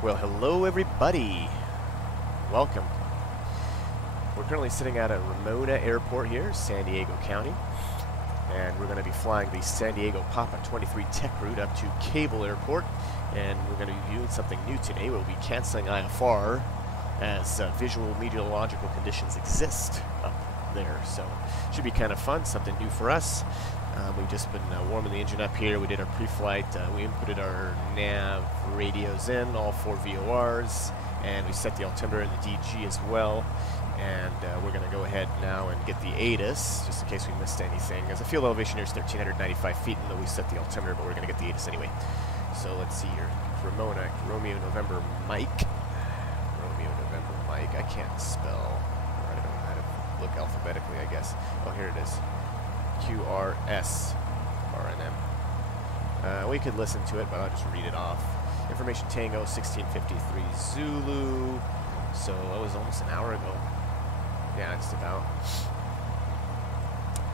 Well, hello everybody. Welcome. We're currently sitting at a Ramona Airport here, San Diego County, and we're going to be flying the San Diego Papa 23 TEC Route up to Cable Airport, and we're going to be doing something new today. We'll be canceling IFR as visual meteorological conditions exist up there, so it should be kind of fun, something new for us. We've just been warming the engine up here. We did our pre-flight. We inputted our nav radios in, all 4 VORs, and we set the altimeter and the DG as well. And we're going to go ahead now and get the ATIS, just in case we missed anything. As the field elevation here is 1,395 feet, and though we set the altimeter, but we're going to get the ATIS anyway. So let's see here. Ramona, Romeo, November, Mike. Romeo, November, Mike. I can't spell. I don't know how to look alphabetically, I guess. Oh, here it is. KRNM. We could listen to it, but I'll just read it off. Information Tango 1653 Zulu. So that was almost an hour ago. Yeah, just about.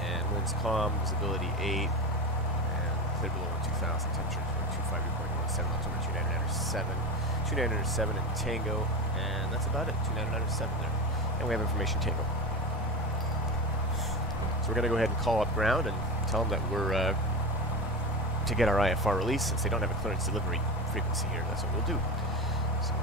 And winds calm, visibility 8, and clear below 2000, temperature 25 dew point 17, altimeter 2997, 2997 in Tango, and that's about it. 2997 there, and we have information Tango. So we're going to go ahead and call up ground and tell them that we're to get our IFR release, since they don't have a clearance delivery frequency here. That's what we'll do. So,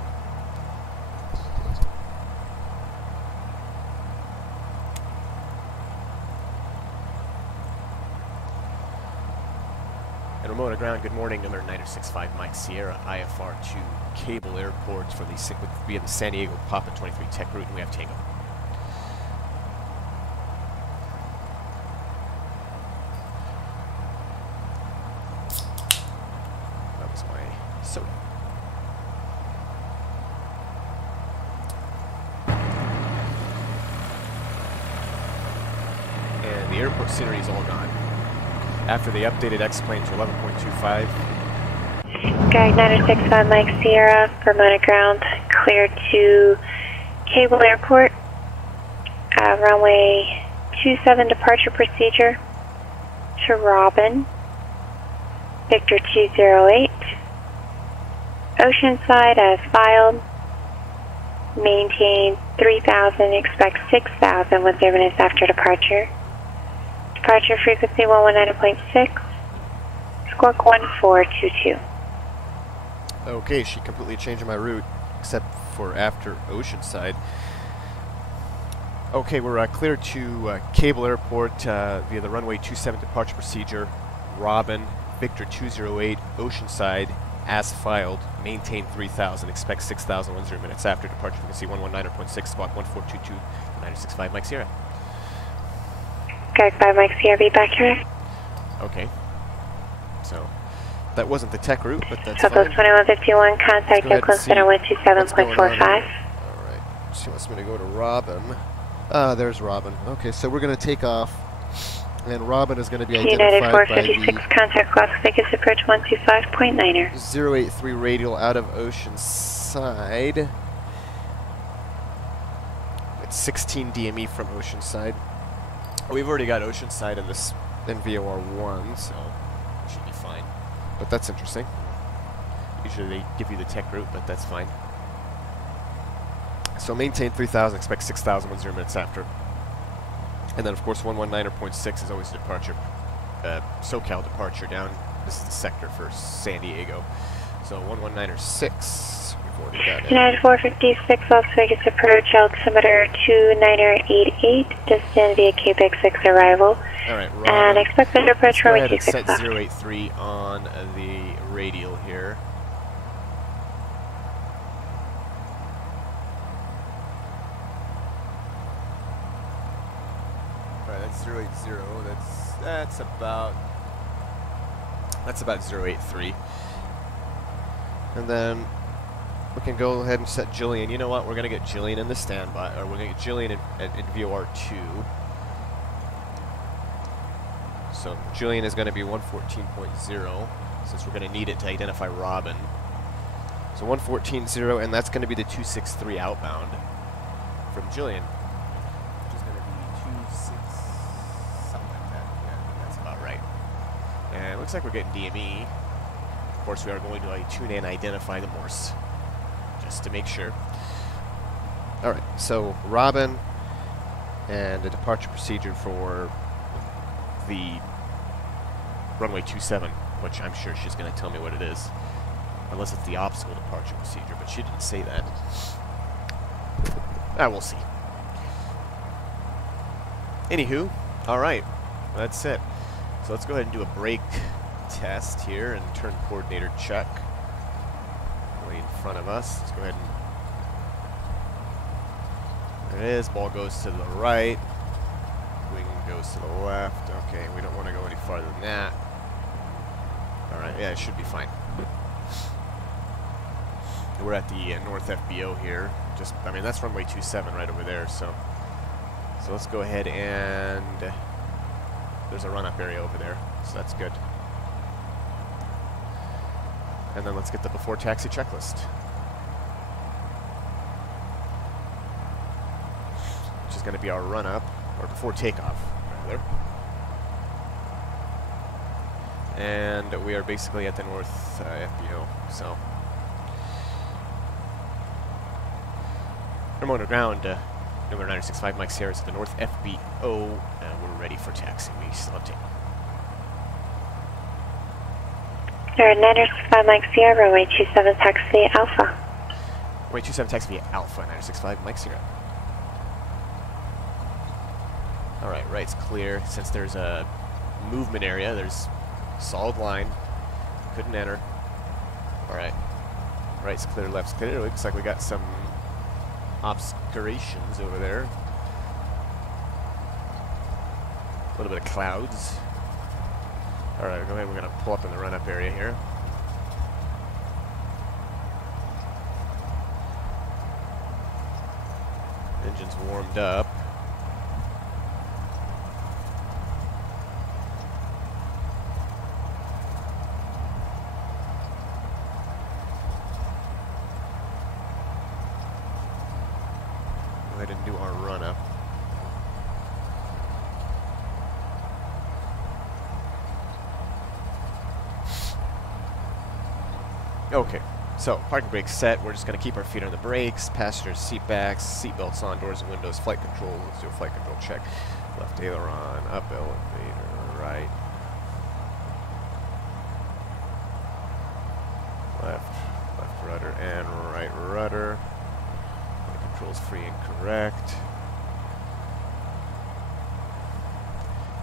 and Ramona ground, good morning, number 9065 Mike Sierra, IFR to Cable Airport for the via the San Diego Papa 23 TEC Route, and we have Tango. Soda. And the airport scenery is all gone. After the updated X-plane to 11.25. Guide 965 Mike Sierra, Ramona ground, clear to Cable Airport. Runway 27 departure procedure to Robin. Victor 208. Oceanside as filed. Maintain 3,000, expect 6,000 with 0 minutes after departure. Departure frequency 119.6. Squawk 1422. Okay, she completely changed my route, except for after Oceanside. Okay, we're clear to Cable Airport via the runway 27 departure procedure. Robin, Victor 208, Oceanside. As filed, maintain 3,000, expect 6,000 10 minutes after departure. Frequency 119.6, squawk 1422, 965 Mike Sierra. Guide 5 Mike Sierra, be back here. Okay. So, that wasn't the TEC route, but that's Southwest fine. 2151, contact Oakland Center 127.45. Alright, she wants me to go to Robin. There's Robin. Okay, so we're going to take off. And Robin is going to be United identified by 456, contact Las Vegas approach 125.9er. 083 radial out of Oceanside. It's 16 DME from Oceanside. We've already got Oceanside in this in VOR1, so it should be fine. But that's interesting. Usually they give you the TEC route, but that's fine. So maintain 3,000, expect 6,000 10 minutes after. And then, of course, 119.6 is always a departure, SoCal departure down. This is the sector for San Diego. So 119.6, we've already got it. United 456, Las Vegas approach, altimeter 2988, descend via Quebec 6 arrival. All right, Robin. And expected approach runway 26 set 083 on the radial here. That's 080. That's about 083. And then we can go ahead and set Jillian. You know what? We're going to get Jillian in the standby, or we're going to get Jillian in VOR2. So Jillian is going to be 114.0, since we're going to need it to identify Robin. So 114.0, and that's going to be the 263 outbound from Jillian. And it looks like we're getting DME. Of course, we are going to tune in, identify the Morse just to make sure. Alright, so Robin and a departure procedure for the runway 27, which I'm sure she's going to tell me what it is. Unless it's the obstacle departure procedure, but she didn't say that. We'll see. Anywho, alright, that's it. So let's go ahead and do a brake test here and turn coordinator check. Way in front of us. Let's go ahead and... There it is. Ball goes to the right. Wing goes to the left. Okay, we don't want to go any farther than that. Alright, yeah, it should be fine. We're at the North FBO here. Just, I mean, that's runway 27 right over there, so let's go ahead and... There's a run-up area over there, so that's good. And then let's get the before taxi checklist. Which is going to be our run-up, or before takeoff, rather. And we are basically at the North FBO, so... Ramona ground, number 965 Mike Sierra is at the North FBO, and we're ready for taxi. We still have takeoff. 965 Mike Sierra, runway 27 taxi Alpha. Runway 27 taxi Alpha, 965 Mike Sierra. Alright, right's clear. Since there's a movement area, there's a solid line. Couldn't enter. Alright. Right's clear, left's clear. It looks like we got some obscurations over there. A little bit of clouds. Alright, go ahead. We're going to pull up in the run-up area here. Engine's warmed up. Go ahead and do our run-up. Okay, so parking brakes set. We're just going to keep our feet on the brakes, passengers seat backs, seat belts on, doors and windows, flight control. Let's do a flight control check. Left aileron, up elevator, right. Left rudder and right rudder. Flight controls free and correct.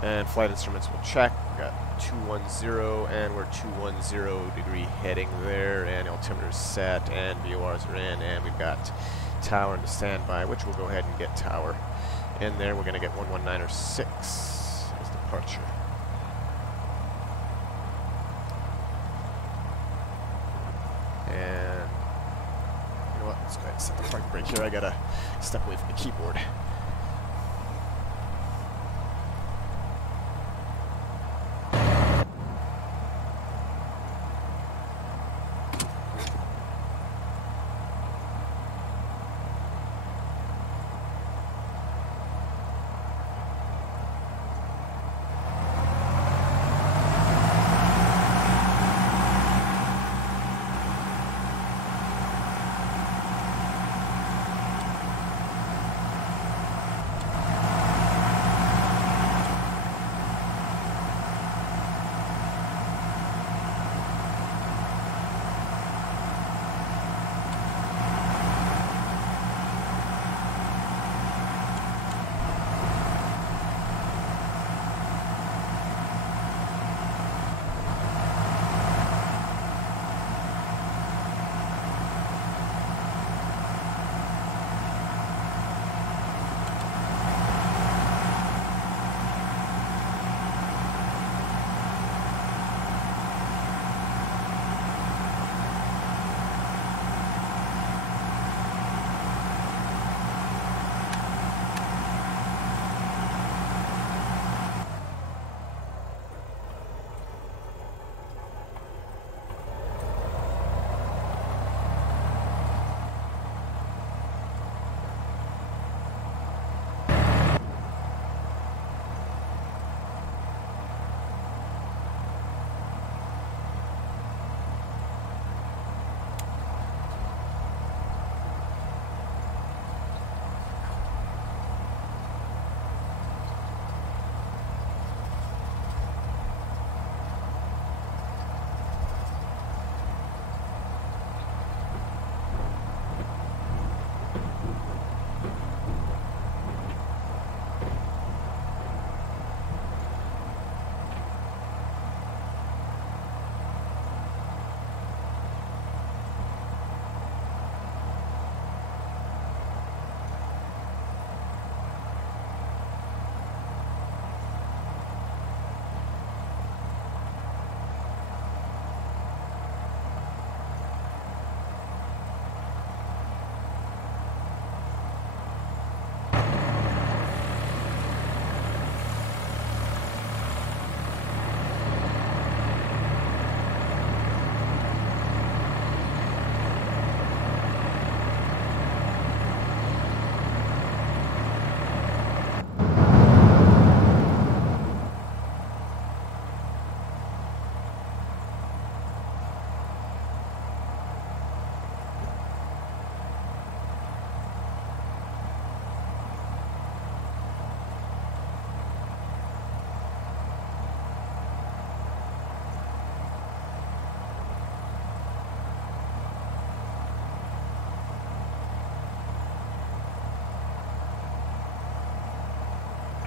And flight instruments will check. We got 210 and we're 210 degree heading there, and altimeter's set and VORs are in, and we've got tower into standby, which we'll go ahead and get tower in there. We're going to get 11906 as departure. And you know what, let's go ahead and set the parking brake here. I gotta step away from the keyboard.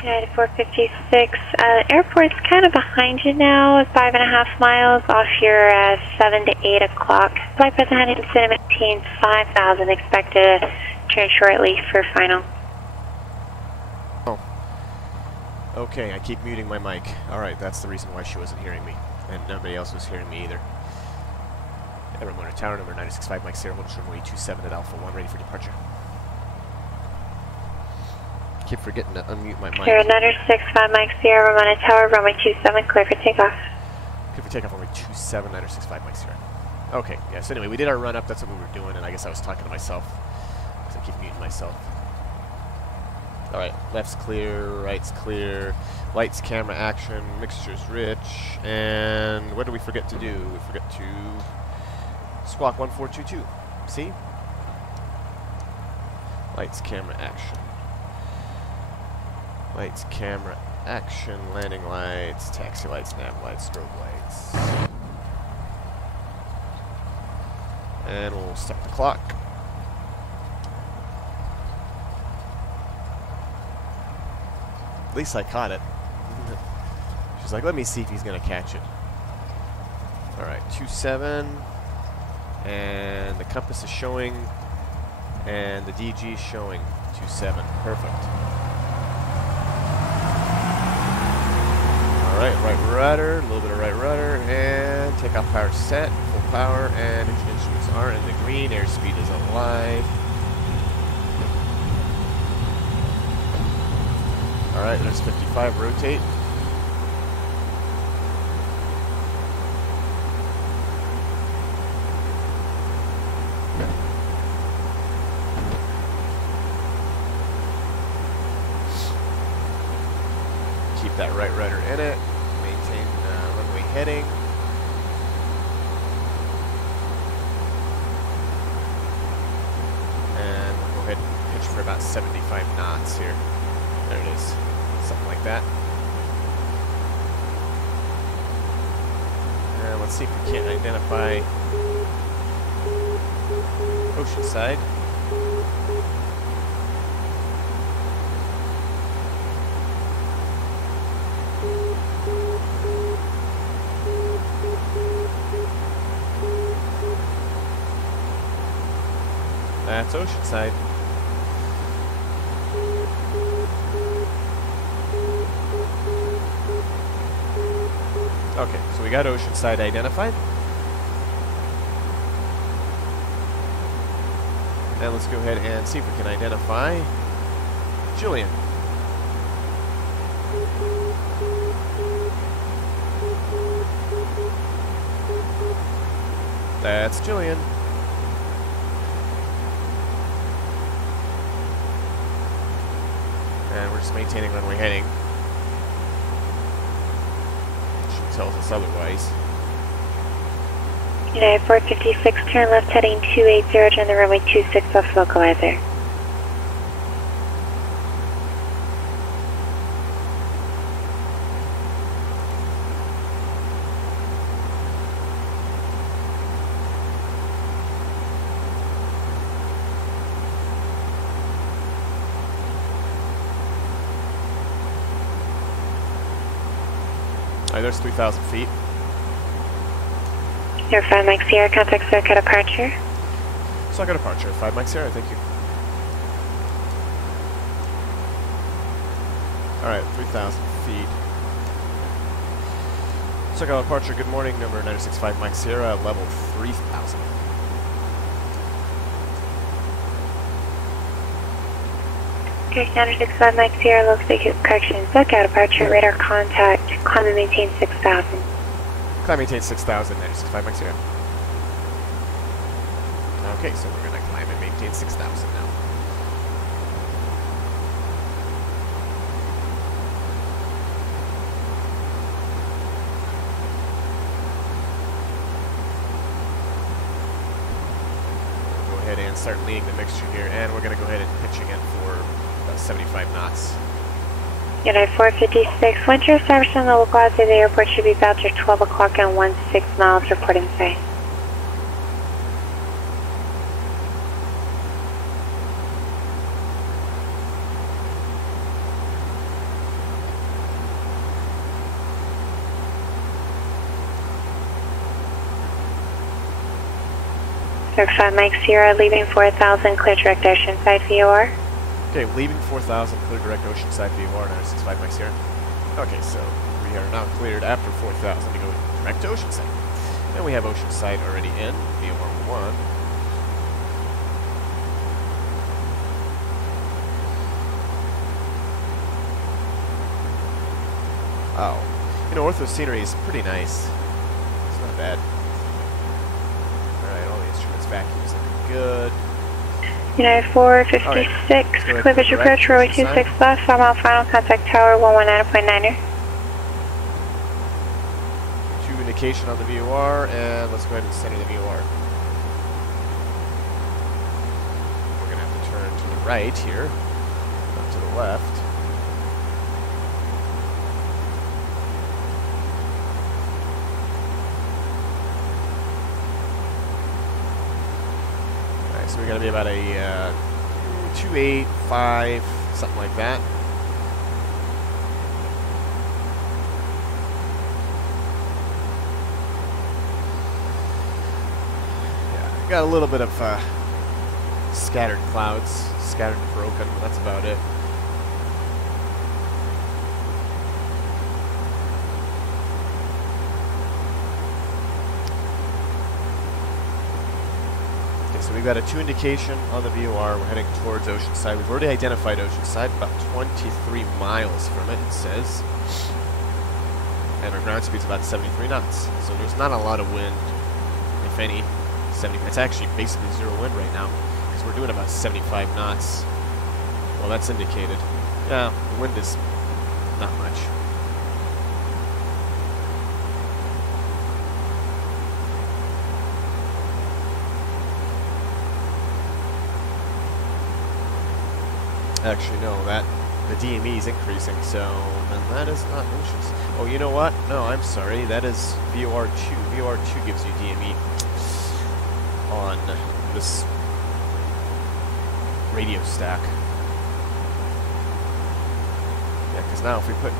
United 456. Airport's kind of behind you now, 5.5 miles off your 7 to 8 o'clock. Flight present heading to maintain 5,000. Expected to turn shortly for final. Oh. Okay, I keep muting my mic. Alright, that's the reason why she wasn't hearing me. And nobody else was hearing me either. Ramona Tower, number 965 Mike Sierra, hold runway 27 at Alpha 1, ready for departure. Keep forgetting to unmute my mic. Sierra 965 Mike Sierra, Ramona Tower, runway 27, clear for takeoff. Clear for takeoff, runway 27, 965 Mike Sierra. Okay, yeah, so anyway, we did our run up, that's what we were doing, and I guess I was talking to myself, because I keep muting myself. Alright, left's clear, right's clear, lights, camera, action, mixture's rich, and what did we forget to do? We forgot to squawk 1422. See? Lights, camera, action. Lights, camera, action, landing lights, taxi lights, nav lights, strobe lights. And we'll stop the clock. At least I caught it. She's like, let me see if he's going to catch it. Alright, 27. And the compass is showing. And the DG is showing 27. Perfect. Alright, right rudder, a little bit of right rudder, and takeoff power set, full power, and engine instruments are in the green, airspeed is alive. Alright, there's 55, rotate. Keep that right rudder in it. Maintain runway heading. And we'll go ahead and pitch for about 75 knots here. There it is. Something like that. And let's see if we can't identify Oceanside. That's Oceanside. Okay, so we got Oceanside identified. And let's go ahead and see if we can identify Jillian. That's Jillian. And we're just maintaining runway heading. She tells us otherwise. United 456, turn left heading 280, turn the runway 26 off localizer. Alright, there's 3,000 feet. Air 5 Mike Sierra, contact Soka departure. Soka departure, 5 Mike Sierra, thank you. Alright, 3,000 feet. Soka departure, good morning, number 965 Mike Sierra, level 3,000. Okay, 965 Mike Sierra, low speed correction, Soka departure, radar contact, climb and maintain 6,000. Climb maintain 6,000, 965 Mike Sierra. Okay, so we're going to climb and maintain 6,000 now. We'll go ahead and start leading the mixture here, and we're going to go ahead and pitch again for about 75 knots. United 456, once you're established on the localizer, the airport should be about your 12 o'clock and 16 miles, reporting site. 5 Mike Sierra, leaving 4000, clear direct Oceanside VOR. Okay, leaving 4000, clear direct Oceanside VOR, 965 Mike Sierra. Okay, so we are now cleared after 4000 to go direct to Oceanside. And we have Oceanside already in, VOR 1. Oh, you know, ortho scenery is pretty nice. It's not bad. Alright, all the instruments back here is looking good. United 456, clear visual approach, runway 26 left, 5 mile final, contact tower 119.9er. Two indication on the VOR, and let's go ahead and center the VOR. We're going to have to turn to the right here, up to the left. So we're going to be about a 285, something like that. Yeah, got a little bit of scattered clouds, scattered and broken, but that's about it. So we've got a 2 indication on the VOR. We're heading towards Oceanside. We've already identified Oceanside, about 23 miles from it, it says. And our ground speed's about 73 knots. So there's not a lot of wind, if any. It's actually basically 0 wind right now, because we're doing about 75 knots. Well, that's indicated. Yeah, the wind is not much. Actually, no, the DME is increasing, so then that is not Oceans. Oh, you know what? No, I'm sorry. That is VOR2. VOR2 gives you DME on this radio stack. Yeah, because now if we put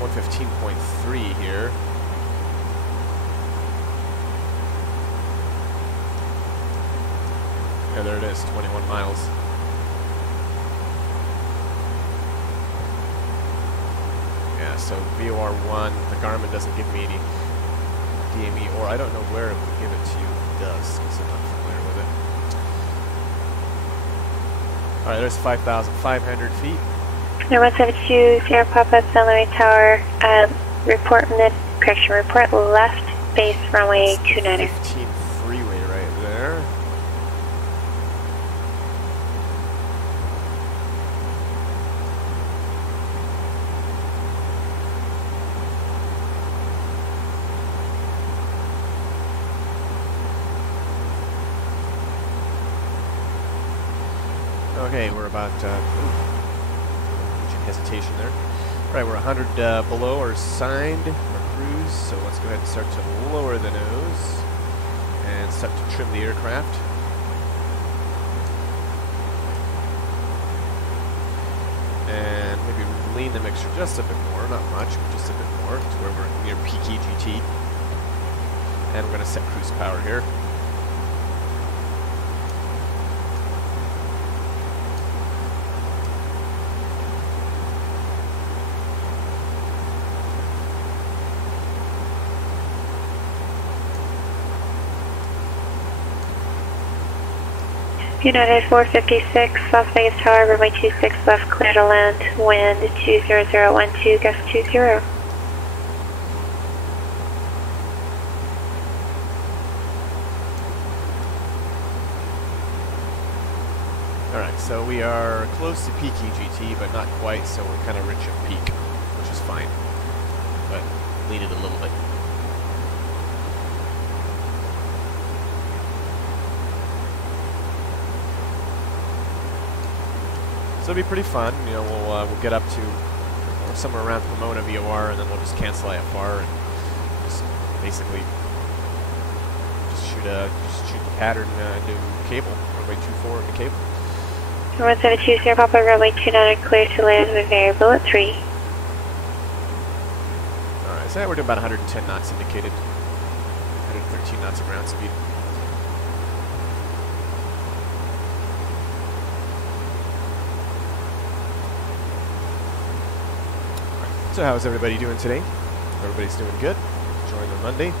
115.3 here, yeah, there it is, 21 miles. So VOR1, the Garmin doesn't give me any DME, or I don't know where it would give it to you if it does, because I'm not familiar with it. Alright, there's 5,500 feet. Air 172, Sierra Papa, San Luis Tower, report left, base runway 29er. 15 freeway right there. Okay, we're about, hesitation there. Alright, we're 100 below our signed cruise, so let's go ahead and start to lower the nose and start to trim the aircraft. And maybe lean the mixture just a bit more, not much, but just a bit more to where we're near peak EGT. And we're going to set cruise power here. United 456, Las Vegas Tower, runway 26 left, clear to land, wind 20012, gust 20. Alright, so we are close to peak EGT, but not quite, so we're kind of rich at peak, which is fine. But lean it a little bit. So it'll be pretty fun. You know, we'll get up to somewhere around Pomona VOR, and then we'll just cancel IFR and just basically just shoot the pattern into cable, runway 24 into cable. 172, Sierra Papa, runway 29, clear to land with variable at 3. Alright, so we're doing about 110 knots indicated, 113 knots of ground speed. So how's everybody doing today? Everybody's doing good. Enjoying their Monday.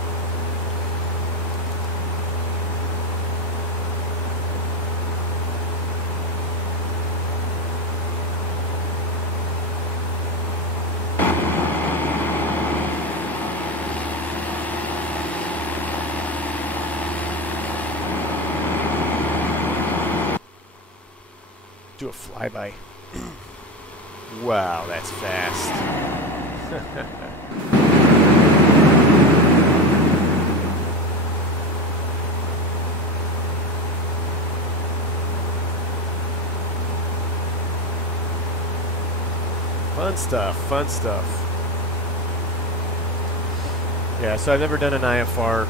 Do a flyby. Wow, that's fast. Fun stuff, fun stuff. Yeah, so I've never done an IFR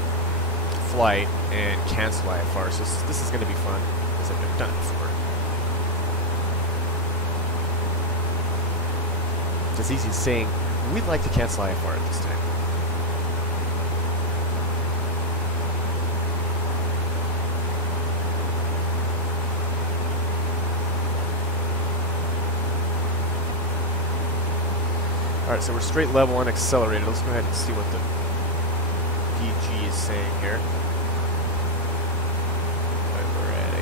flight and cancel IFR, so this is going to be fun, because I've never done it before. It's easy as saying, we'd like to cancel IFR at this time. Alright, so we're straight level unaccelerated. Let's go ahead and see what the PG is saying here. We're at a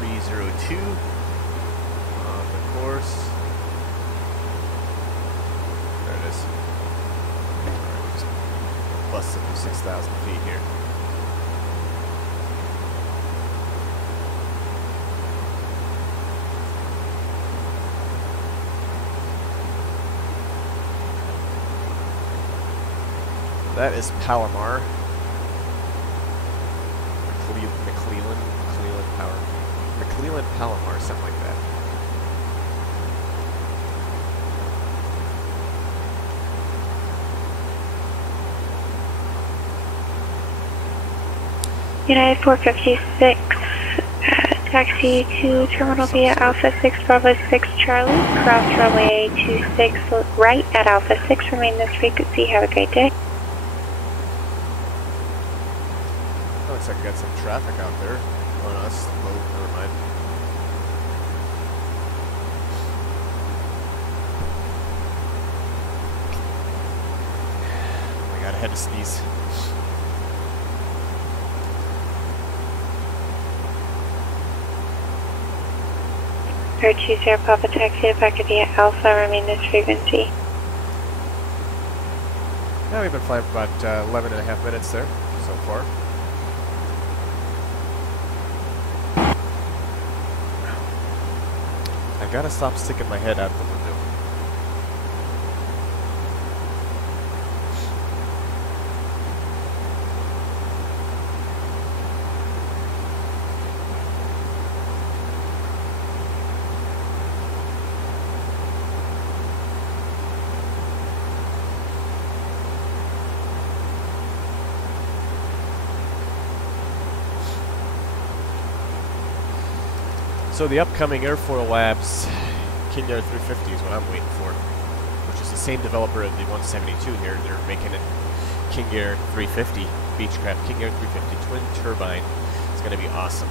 302 on the course. There it is. Alright, we just busted through 6,000 feet here. That is Palomar. McClellan Palomar, something like that. United 456, taxi to terminal via Alpha 6 Bravo 6 Charlie, cross runway 26 right at Alpha 6, remain this frequency, have a great day. Looks like we got some traffic out there on us. Oh, never mind. I got a head to sneeze. Choose Air Papa taxi back via Alpha, remain this frequency. Now we've been flying for about 11 and a half minutes there so far. I gotta stop sticking my head out the window. So the upcoming Airfoil Labs King Air 350 is what I'm waiting for, which is the same developer of the 172 here. They're making it King Air 350, Beechcraft King Air 350 twin turbine. It's going to be awesome.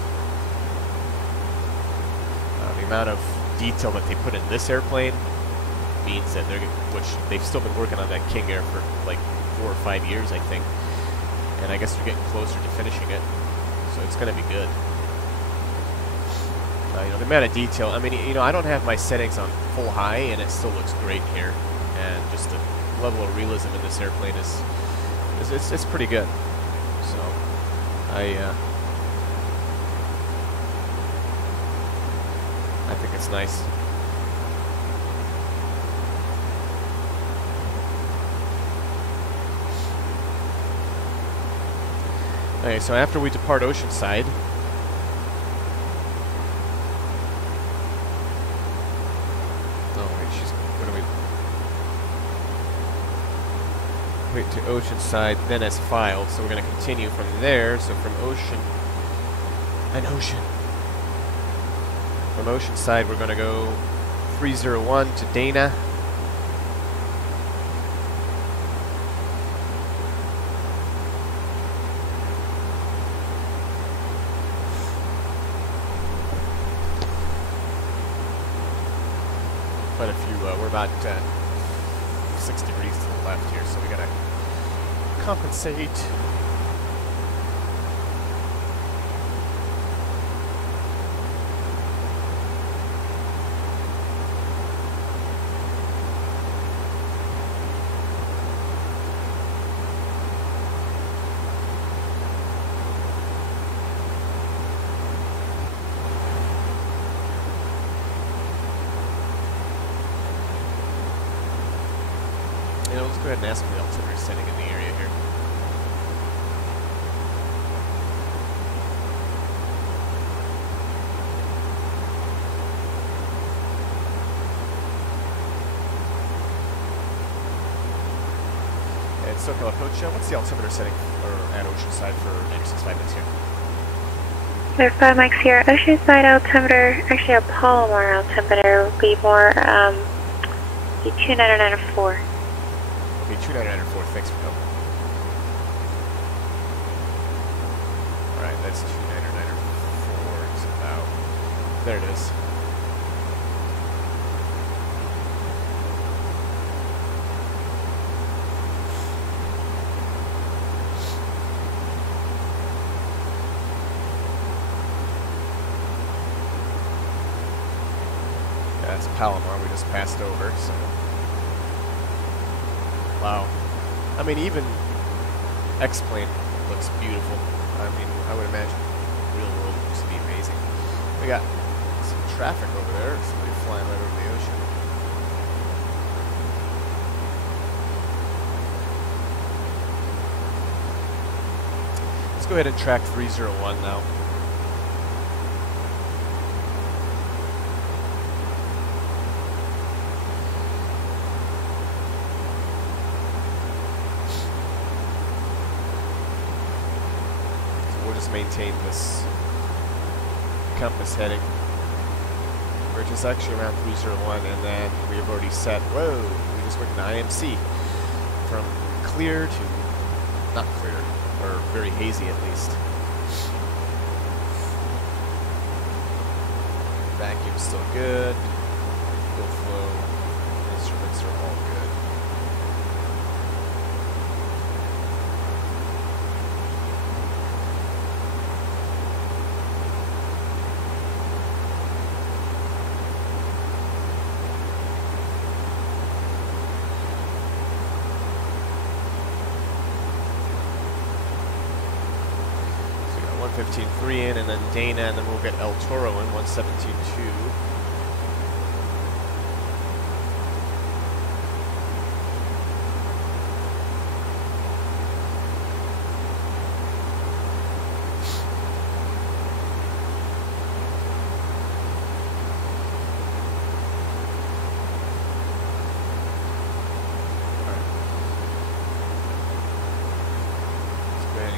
The amount of detail that they put in this airplane means that which they've still been working on that King Air for like 4 or 5 years, I think. And I guess they're getting closer to finishing it, so it's going to be good. You know, the amount of detail, I mean, you know, I don't have my settings on full high, and it still looks great here. And just the level of realism in this airplane is it's pretty good. So, I think it's nice. Okay, so after we depart Oceanside, to Oceanside, then as filed. So we're going to continue from there. So from From Oceanside, we're going to go 301 to Dana. quite a few. We're about 6 degrees to the left here, so we gotta compensate. Let's go ahead and ask for the altimeter setting in the area here. And SoCal approach, what's the altimeter setting at Oceanside for 96.5 minutes here? There are 5 mics here. Oceanside altimeter, actually a Palomar altimeter would be more, be 29904. 29904, thanks for helping. Alright, that's 29904, it's about, there it is. Yeah, that's Palomar, we just passed over, so. Wow. I mean, even X-Plane looks beautiful. I mean, I would imagine real world looks to be amazing. We got some traffic over there. Somebody flying right over the ocean. Let's go ahead and track 301 now. Maintain this compass heading. We're just actually around 301, and then we have already set, whoa, we just went an IMC from clear to not clear, or very hazy at least. Vacuum's still good, fuel flow, instruments are all good. So we got 115.3 in, and then Dana, and then we'll get El Toro in 117.2.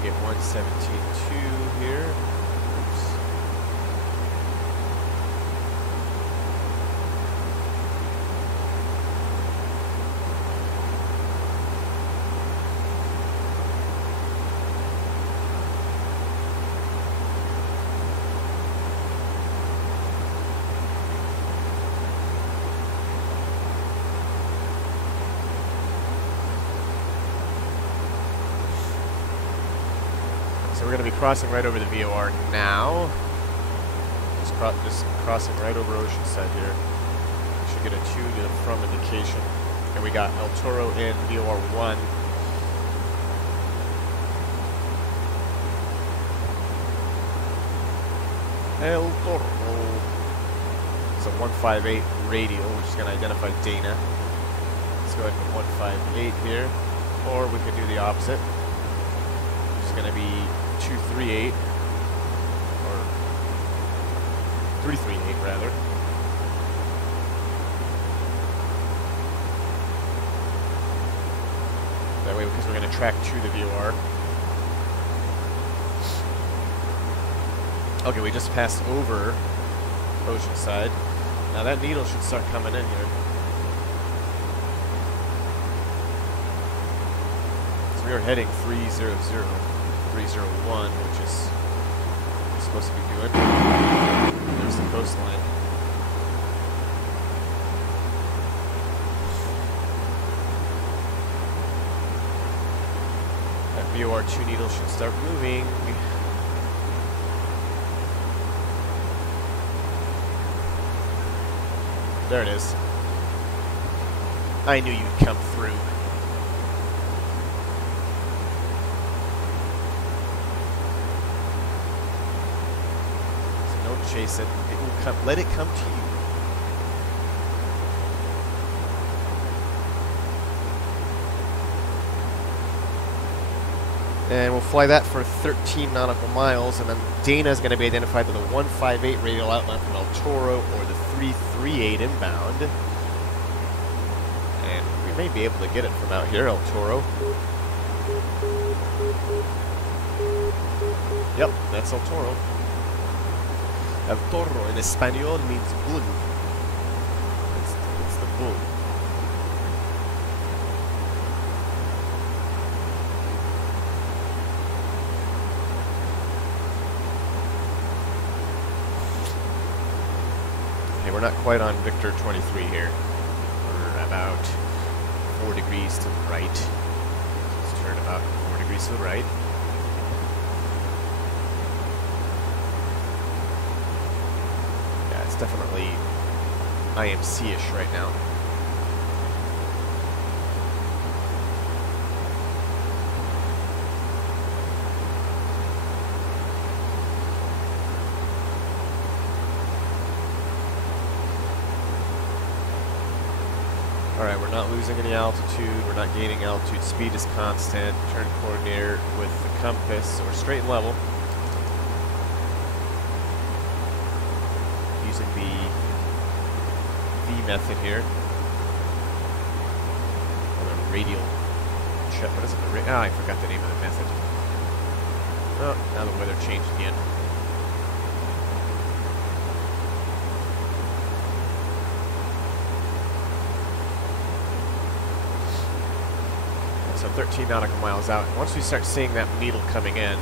Get 117.2 here. Oops. So we're going to be crossing right over the VOR now. Just crossing right over Oceanside here. We should get a 2 to the from indication. And we got El Toro in VOR 1. El Toro. It's a 158 radial, which is going to identify Dana. Let's go ahead and put 158 here. Or we could do the opposite. It's going to be 238, or 338 rather. That way, because we're going to track to the VOR. Okay, we just passed over Oceanside. Now that needle should start coming in here. So we are heading 300. 301, which is supposed to be good. There's the coastline. VOR2 needle should start moving. There it is. I knew you'd come through. So don't chase it. It will come. Let it come to you. And we'll fly that for 13 nautical miles, and then Dana is going to be identified with a 158 radial outbound from El Toro or the 338 inbound. And we may be able to get it from out here, El Toro. Yep, that's El Toro. El Toro in Espanol means bull. It's the bull. We're not quite on Victor 23 here. We're about 4 degrees to the right. Let's turn about 4 degrees to the right. Yeah, it's definitely IMC-ish right now. Alright, we're not losing any altitude, we're not gaining altitude, speed is constant, turn coordinator with the compass, so we're straight and level. Using the V method here. Or the radial check, what is it? I forgot the name of the method. Oh, now the weather changed again. So 13 nautical miles out. And once we start seeing that needle coming in,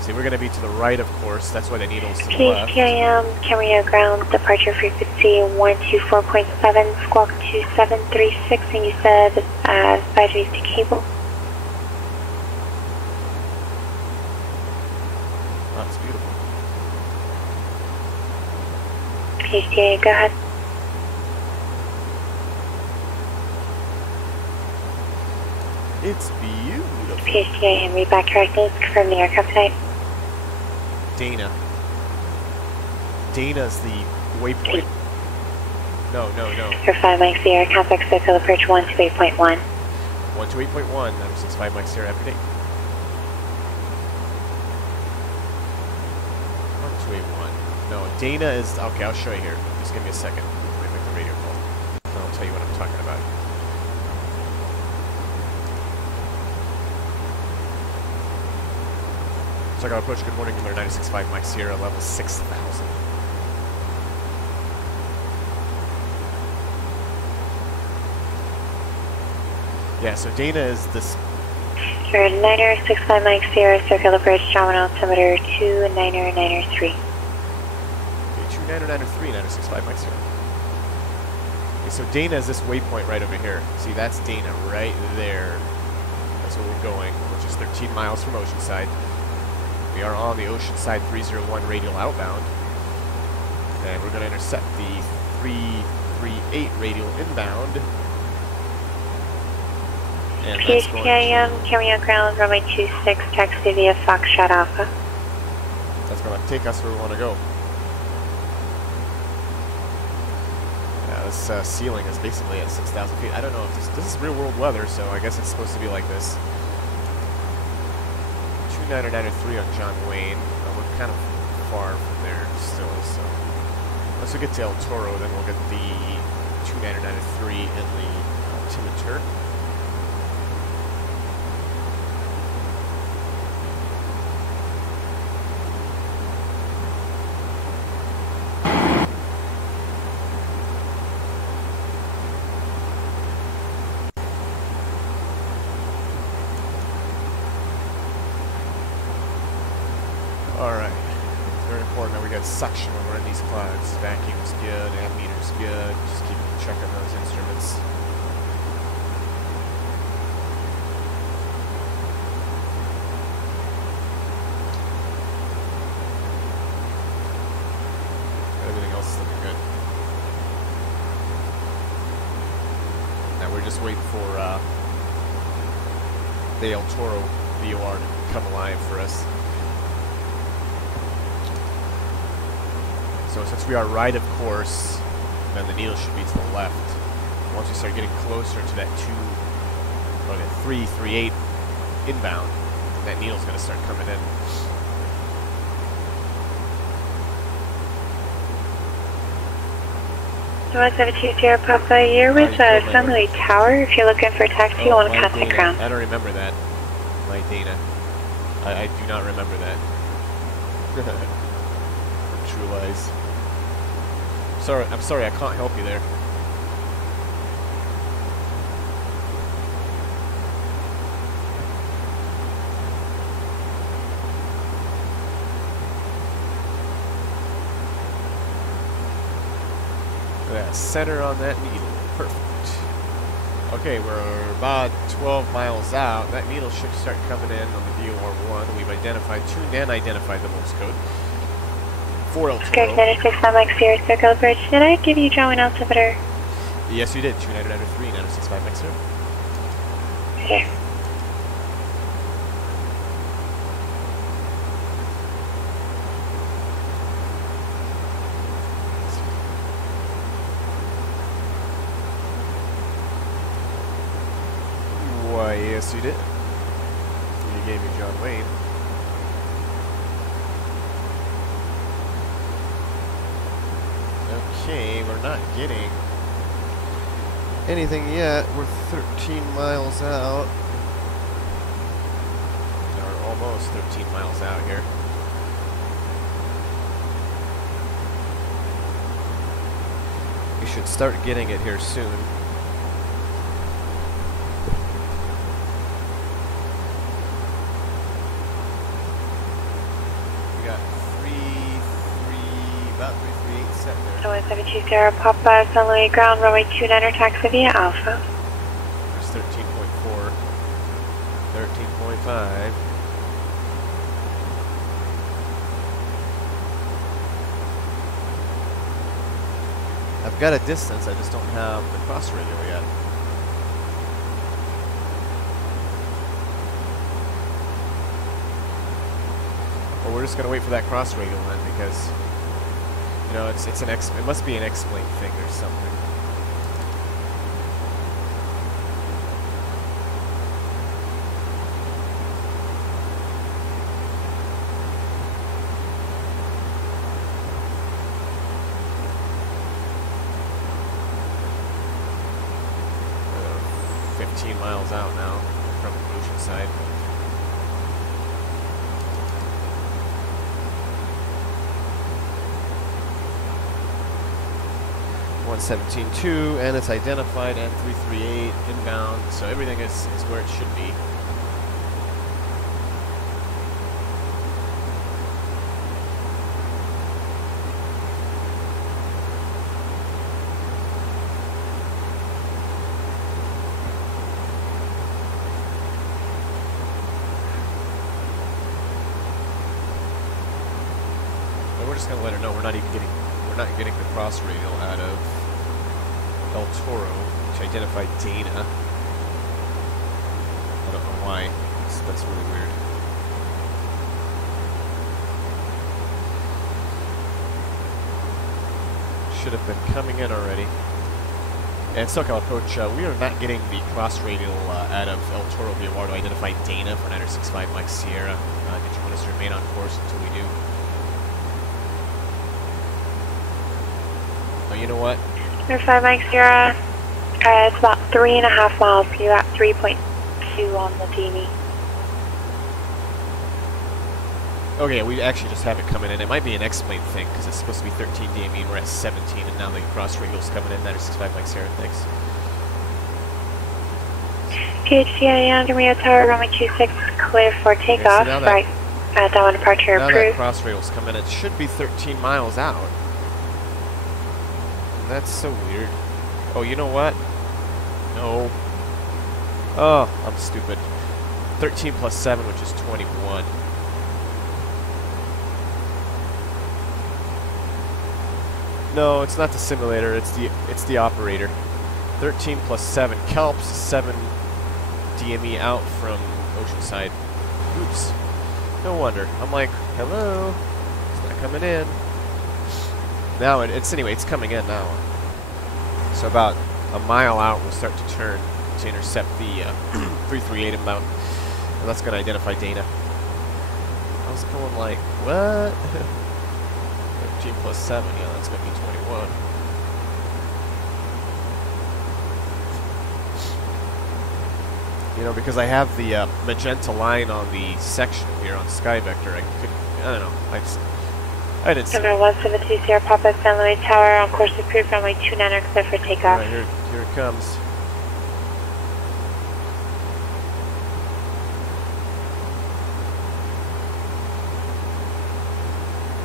see, we're going to be to the right, of course. That's why the needle's to the left. KCCB, Camarillo ground, departure frequency 124.7, squawk 2736, and you said advisories to cable. Oh, that's beautiful. KCCB, go ahead. It's beautiful. KCCB, Henry, back correctly. Confirm the aircraft type. Dana. Dana's the waypoint. No. For 5 Mike Sierra, contact circle approach 128.1. 128.1, 965 Mike Sierra, after date. 1281. No, Dana is, okay, I'll show you here. Just give me a second. Let me make the radio call. And I'll tell you what I'm talking about. So I got approach, good morning, number 965 Mike Sierra, level 6,000. Yeah, so Dana is this. Sure, 965 Mike Sierra, circle approach, terminal altimeter 29093. Okay, 29093, 965 Mike Sierra. Okay, so Dana is this waypoint right over here. See, that's Dana right there. That's where we're going, which is 13 miles from Oceanside. We are on the Oceanside 301 radial outbound. And we're going to intercept the 338 radial inbound. And that's going KCCB, Camarillo ground, runway 26, taxi via Foxtrot Alpha. That's going to take us where we want to go. Yeah, this ceiling is basically at 6,000 feet. I don't know if this is real world weather, so I guess it's supposed to be like this. 29093 on John Wayne. We're kind of far from there still, so once we get to El Toro, then we'll get the 29093 in the altimeter. Alright, it's very important that we get suction when we're in these clouds. Vacuum's good, ammeter's good, just keep checking those instruments. that's looking good. Now we're just waiting for the El Toro VOR to come alive for us. So since we are right of course, then the needle should be to the left. Once we start getting closer to that 338 inbound, that needle's going to start coming in. So 1720 Papa, you're with Assembly Tower. If you're looking for a taxi, you want to pass the ground. I don't remember that. My Dana. I do not remember that. True lies. I'm sorry, I can't help you there. Center on that needle. Perfect. Okay, we're about 12 miles out. That needle should start coming in on the VOR1. We've identified, tuned and identified the Morse code. 4 El Toro. Okay, 96 on Mike Sierra Circle Bridge. Did I give you Joe and altimeter? Yes, you did. 2993, 9065 Mike Sierra. Okay. Why, yes, you did. You gave me John Wayne. Okay, we're not getting anything yet. We're 13 miles out. Or almost 13 miles out here. We should start getting it here soon. So 1720 Papa, Sunway Ground, runway 29er, taxi via Alpha. There's 13.4, 13.5. I've got a distance, I just don't have the cross radio yet. Well, we're just going to wait for that cross radio then, because you know, it must be an X-plane thing or something. Uh, 15 miles out now from the ocean side. 117.2, and it's identified at 338 inbound, so everything is where it should be. But we're just gonna let her know we're not getting the cross radial out of El Toro, which identified Dana. I don't know why. That's really weird. Should have been coming in already. And SoCal approach, we are not getting the cross radial out of El Toro VOR to identify Dana for 965 Mike Sierra. Did you want us to remain on course until we do? Oh, you know what? 5 Mike Sierra, it's about 3.5 miles. You're at 3.2 on the DV. Okay, we actually just have it coming in. It might be an X-plane thing, because it's supposed to be 13 DME, we're at 17, and now the cross radial's coming in. 965 Mike Sierra, thanks. PHDIN, Rio Tower, runway 26, clear for takeoff. So right, downwind departure now approved. That cross radial's coming in. It should be 13 miles out. That's so weird. Oh, you know what? No. Oh, I'm stupid. 13 plus 7, which is 21. No, it's not the simulator. It's the operator. 13 plus 7 kelps, 7 DME out from Oceanside. Oops. No wonder. I'm like, hello. It's not coming in. Now it's coming in now. So about a mile out, we'll start to turn to intercept the 338 inbound, and that's going to identify Dana. I was going like, what? 13 plus 7, yeah, that's going to be 21. You know, because I have the magenta line on the sectional here on Sky Vector, I don't know, I didn't see it. Number 172 Sierra Papa, San Luis Tower, on course approved, runway 29, clear for takeoff. Alright, here it comes.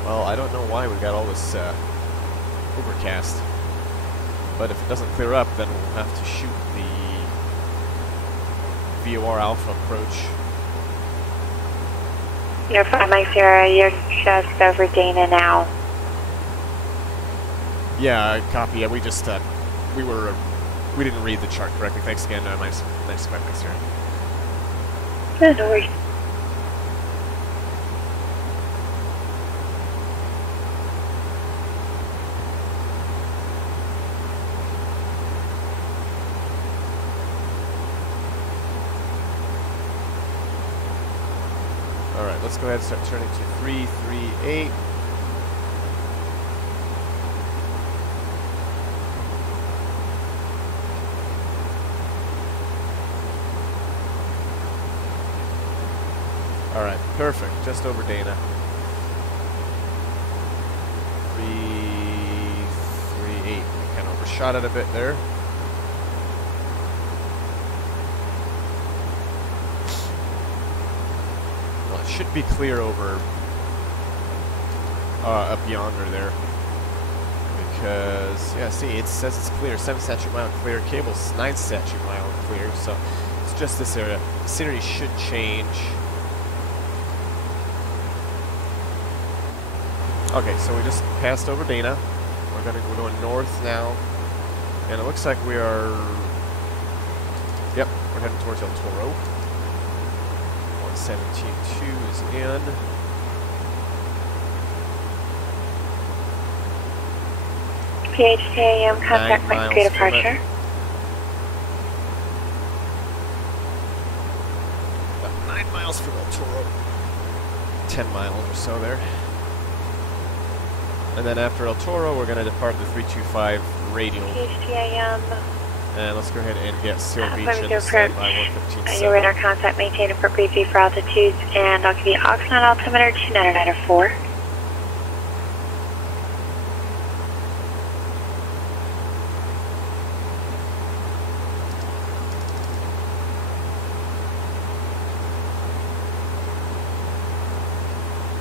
Well, I don't know why we got all this overcast, but if it doesn't clear up, then we'll have to shoot the VOR Alpha approach. You're 5 Mike Sierra, you're just over Dana now. Yeah, copy. Yeah, we just we didn't read the chart correctly. Thanks again, nice 5 Mike Sierra. Yeah, no worries. Alright, let's go ahead and start turning to 338. Alright, perfect. Just over Dana. 338. Kind of overshot it a bit there. Well, it should be clear over up yonder there. Because, yeah, see, it says it's clear. 7 statute mile clear. Cable's 9 statute mile clear. So it's just this area. The scenery should change. Okay, so we just passed over Dana. We're going north now, and it looks like we are. Yep, we're heading towards El Toro. 117.2 is in. PHTAM, contact 9 point miles three from departure. it. About 9 miles from El Toro. 10 miles or so there. And then after El Toro, we're going to depart the 325 radial. PHTAM. And let's go ahead and get Seal Beach Moving in to the standby approach. 115.7. Your radar contact, maintain appropriate V for altitudes, and I'll give you Oxnard altimeter 2994.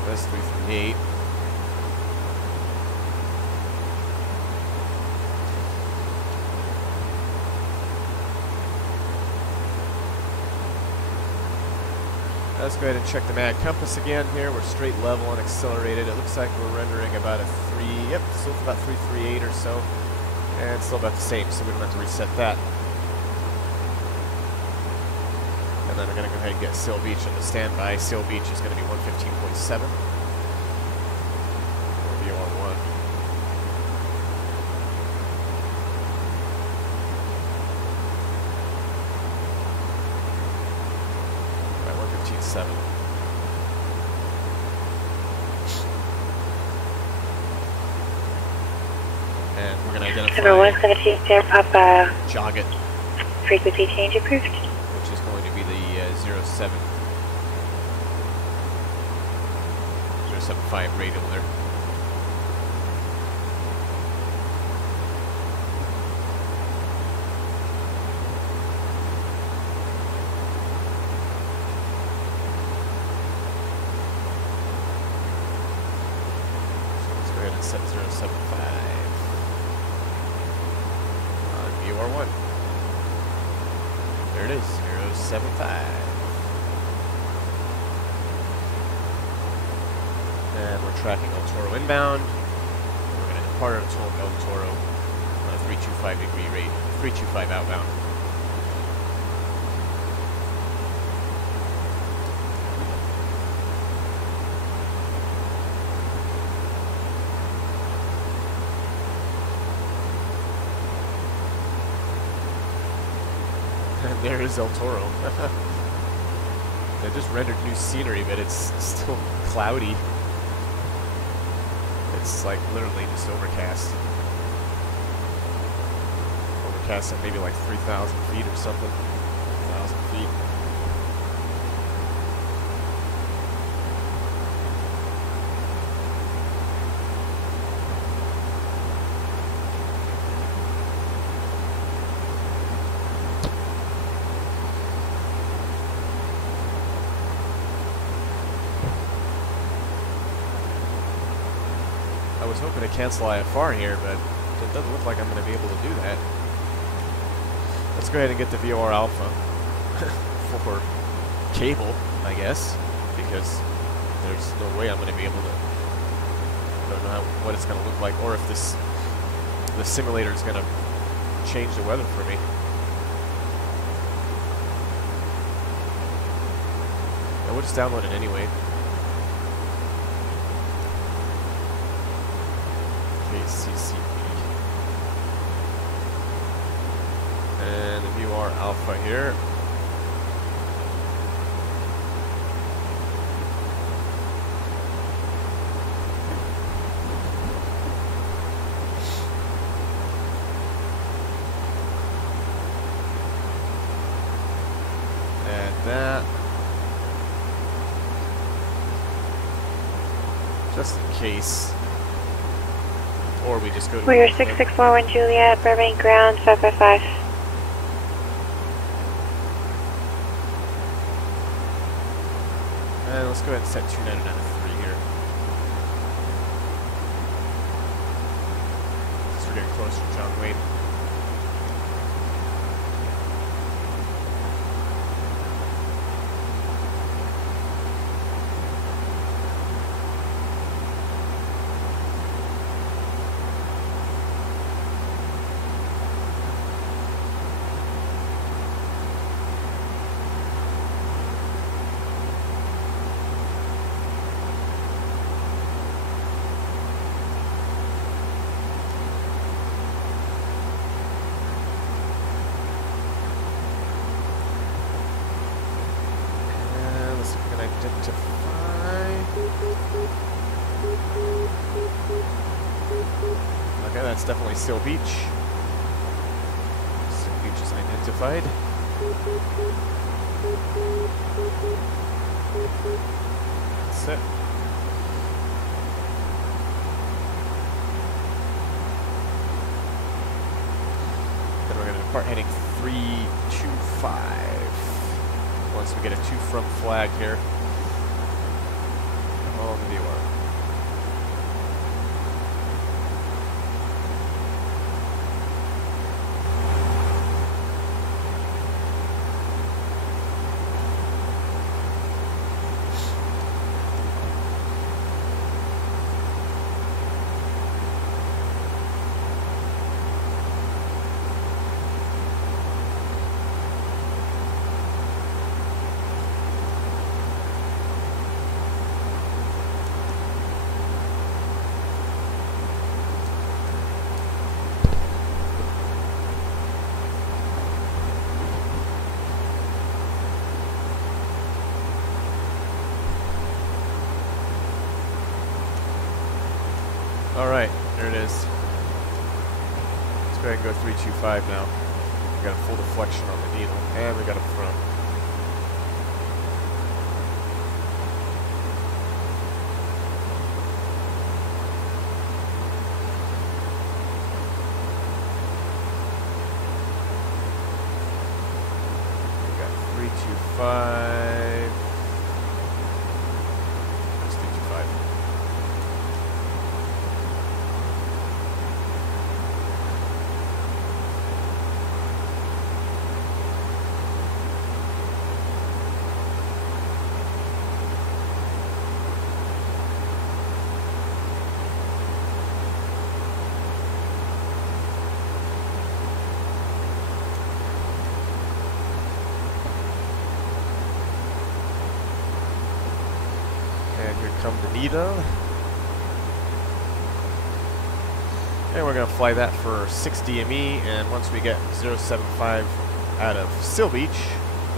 That's 338. Let's go ahead and check the mag compass again here. We're straight level and accelerated. It looks like we're rendering about a 3, yep, so it's about 338 or so. And it's still about the same, so we don't have to reset that. And then we're going to go ahead and get Seal Beach on the standby. Seal Beach is going to be 115.7. Or VOR1. All right, 115.7. And we're going to identify Number 117 Sierra Papa, jog it, frequency change approved. which is going to be the 075 radial there. So let's go ahead and set 075 on VOR1. There it is, 075. And we're tracking El Toro inbound. We're going to part of El Toro, 325 degree rate, 325 outbound. And there is El Toro. They just rendered new scenery, but it's still cloudy. It's like literally just overcast. Overcast at maybe like 3,000 feet or something. 1,000 feet. I was hoping to cancel IFR here, but it doesn't look like I'm going to be able to do that. Let's go ahead and get the VOR alpha for cable, I guess, because there's no way I'm going to be able to. I don't know what it's going to look like, or if the simulator is going to change the weather for me. Yeah, we'll just download it anyway. KCCB. And the VOR alpha here. And that. Just in case. Or we just go to We're 6641 Juliet, Burbank ground, 555. And let's go ahead and set 2993 here. Since we're getting closer to John Wayne. Okay, that's definitely Seal Beach. Seal Beach is identified. That's it. Then we're going to depart heading 325. Once we get a 2 from flag here. On the VOR. Alright, there it is. Let's go ahead and go 325 now. We got a full deflection on the needle, and we got a front. We got 325. That's 325. come the needle. And we're going to fly that for 6 DME, and once we get 075 out of Seal Beach,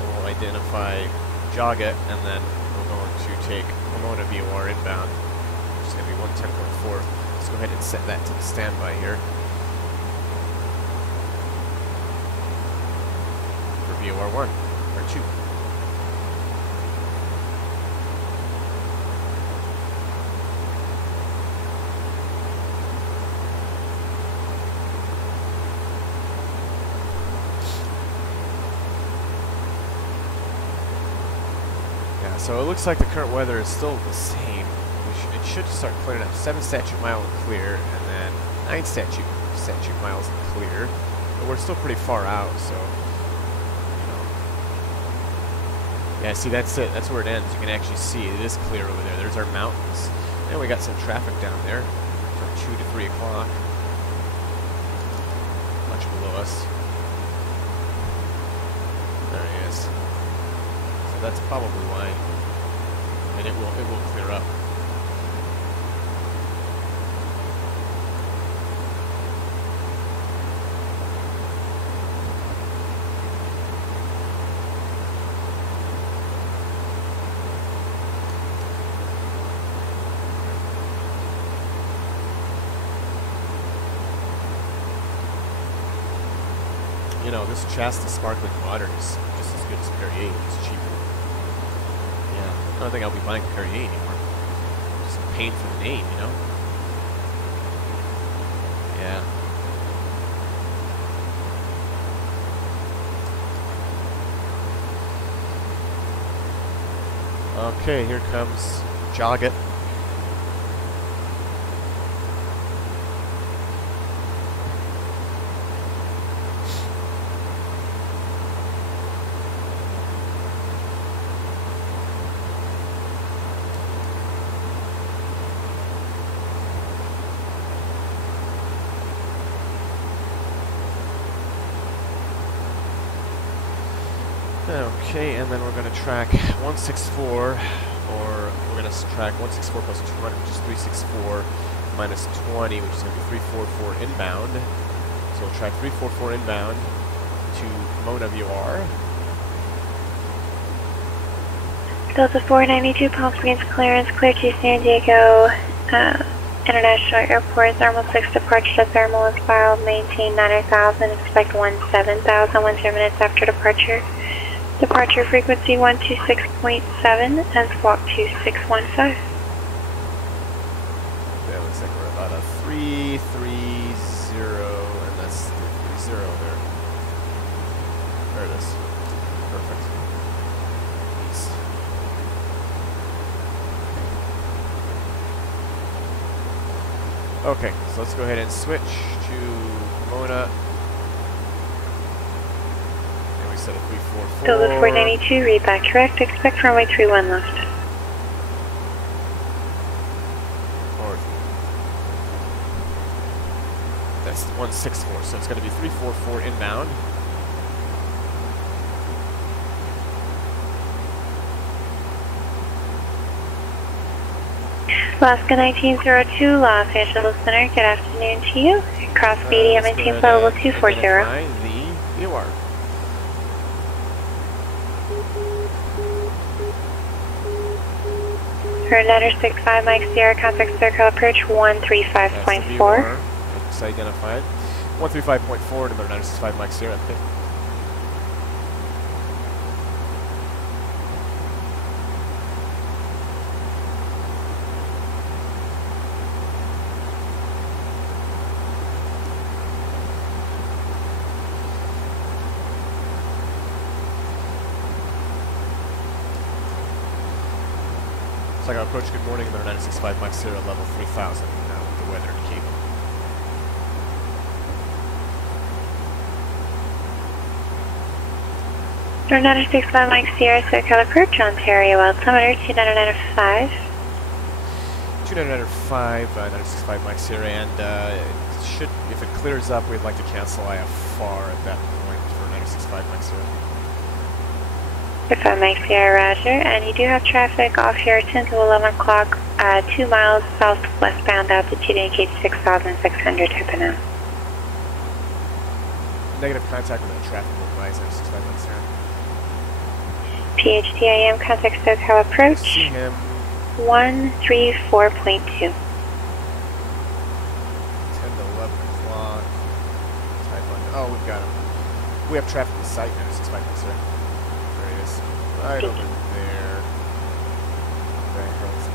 we'll identify Jogget, and then we're going to take Pomona VOR inbound, which is going to be 110.4. Let's go ahead and set that to the standby here. For VOR 1, or 2. So it looks like the current weather is still the same. It should start clearing up. 7 statute mile and clear, and then 9 statute miles and clear. But we're still pretty far out, so you know. Yeah, see, that's it. That's where it ends. You can actually see it is clear over there. There's our mountains, and we got some traffic down there from 2 to 3 o'clock, much below us. There he is. So that's probably why. And it will clear up. You know, this Shasta sparkling water is just as good as Perrier. It's cheaper. Yeah, I don't think I'll be buying Perrier anymore. Just paying for the name, you know? Yeah. Okay, here comes Jogget. Okay, and then we're going to track 164, or we're going to track 164 plus 200, which is 364, minus 20, which is going to be 344 inbound. So we'll track 344 inbound to Pomona VOR. Delta 492, Palm Springs clearance, clear to San Diego International Airport. Thermal 6 departure to thermal is filed, maintain 90,000, expect 17,000, 10 minutes after departure. Departure frequency 126.7 and squawk 2615. Yeah, looks like we're about a 330, and that's 330 there. There it is. Perfect. East. Okay, so let's go ahead and switch to Pomona. Set of 344. Delta 492, read back correct. Expect runway 31 left. Or that's 164, so it's going to be 344 inbound. Alaska 1902, Los Angeles Center. Good afternoon to you. Cross medium and team level 240. The VOR. Letter 65 Mike Sierra, contact circle approach 135.4. It's identified. 135.4, number 965 Mike Sierra. So I got approach good morning, number 965 Mike Sierra, level 3000, now with the weather indicator. Number 965 Mike Sierra, circle approach Ontario, altimeter 2995. 2995, 965 Mike Sierra, and it should, if it clears up, we'd like to cancel IFR at that point for 965 Mike Sierra. 35 Mike Sierra, roger, and you do have traffic off your 10 to 11 o'clock 2 miles southwestbound, altitude indicates 6,600, type NM. Negative contact with a traffic advisor, 65 miles here. PHTIM, contact SoCal approach. See him. 134.2. 10 to 11 o'clock. Oh, we've got him. We have traffic in sight now, 65 miles here. There he is. Right over there. Where the hell is he?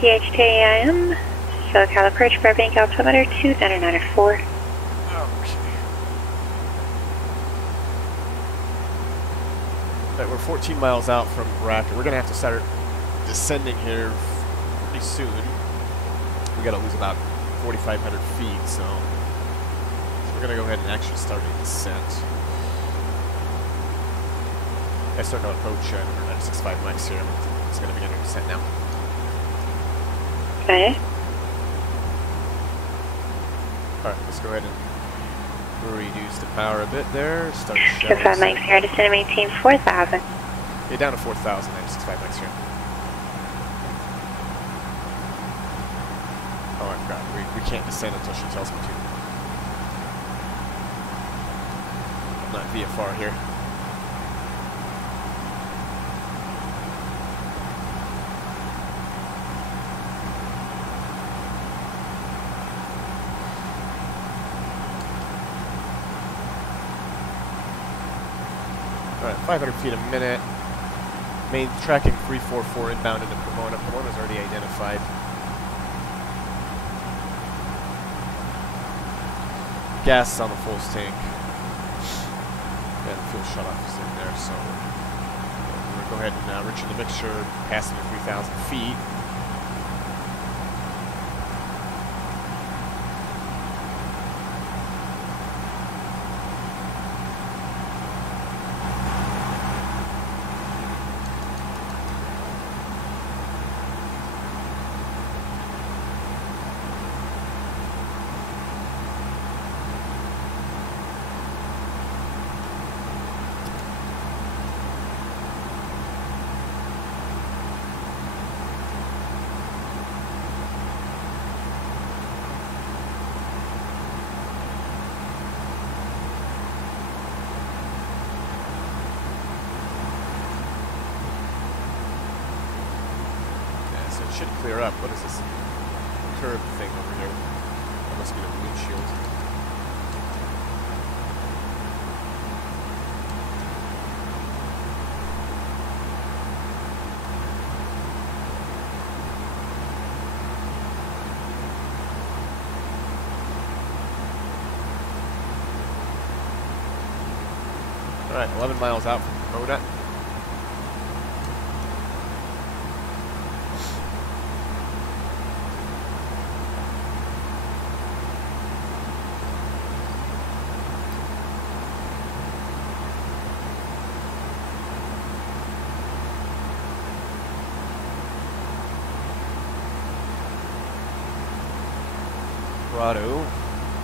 PHTIM, SoCal approach, Burbank altimeter 2994. Okay. Right, we're 14 miles out from Raptor. We're going to have to start descending here pretty soon. We got to lose about 4,500 feet, so we're going to go ahead and actually start a descent. I start to approach number 965 mics here. It's going to begin our descent now. Okay. Alright, let's go ahead and reduce the power a bit there. Start showing. 65 mics here, descend and maintain 4,000. Yeah, down to 4,000, 965 mics here. Oh, I forgot. We can't descend until she tells me to. I'm not VFR here. Alright, 500 feet a minute. Main tracking 344 inbound into Pomona. Pomona's already identified. Gas is on the full tank. And fuel shutoff is in there, so we're going to go ahead and reach in the mixture, passing the 3,000 feet. Should clear up. What is this curved thing over here? That must be the windshield. Alright, 11 miles out from Pomona.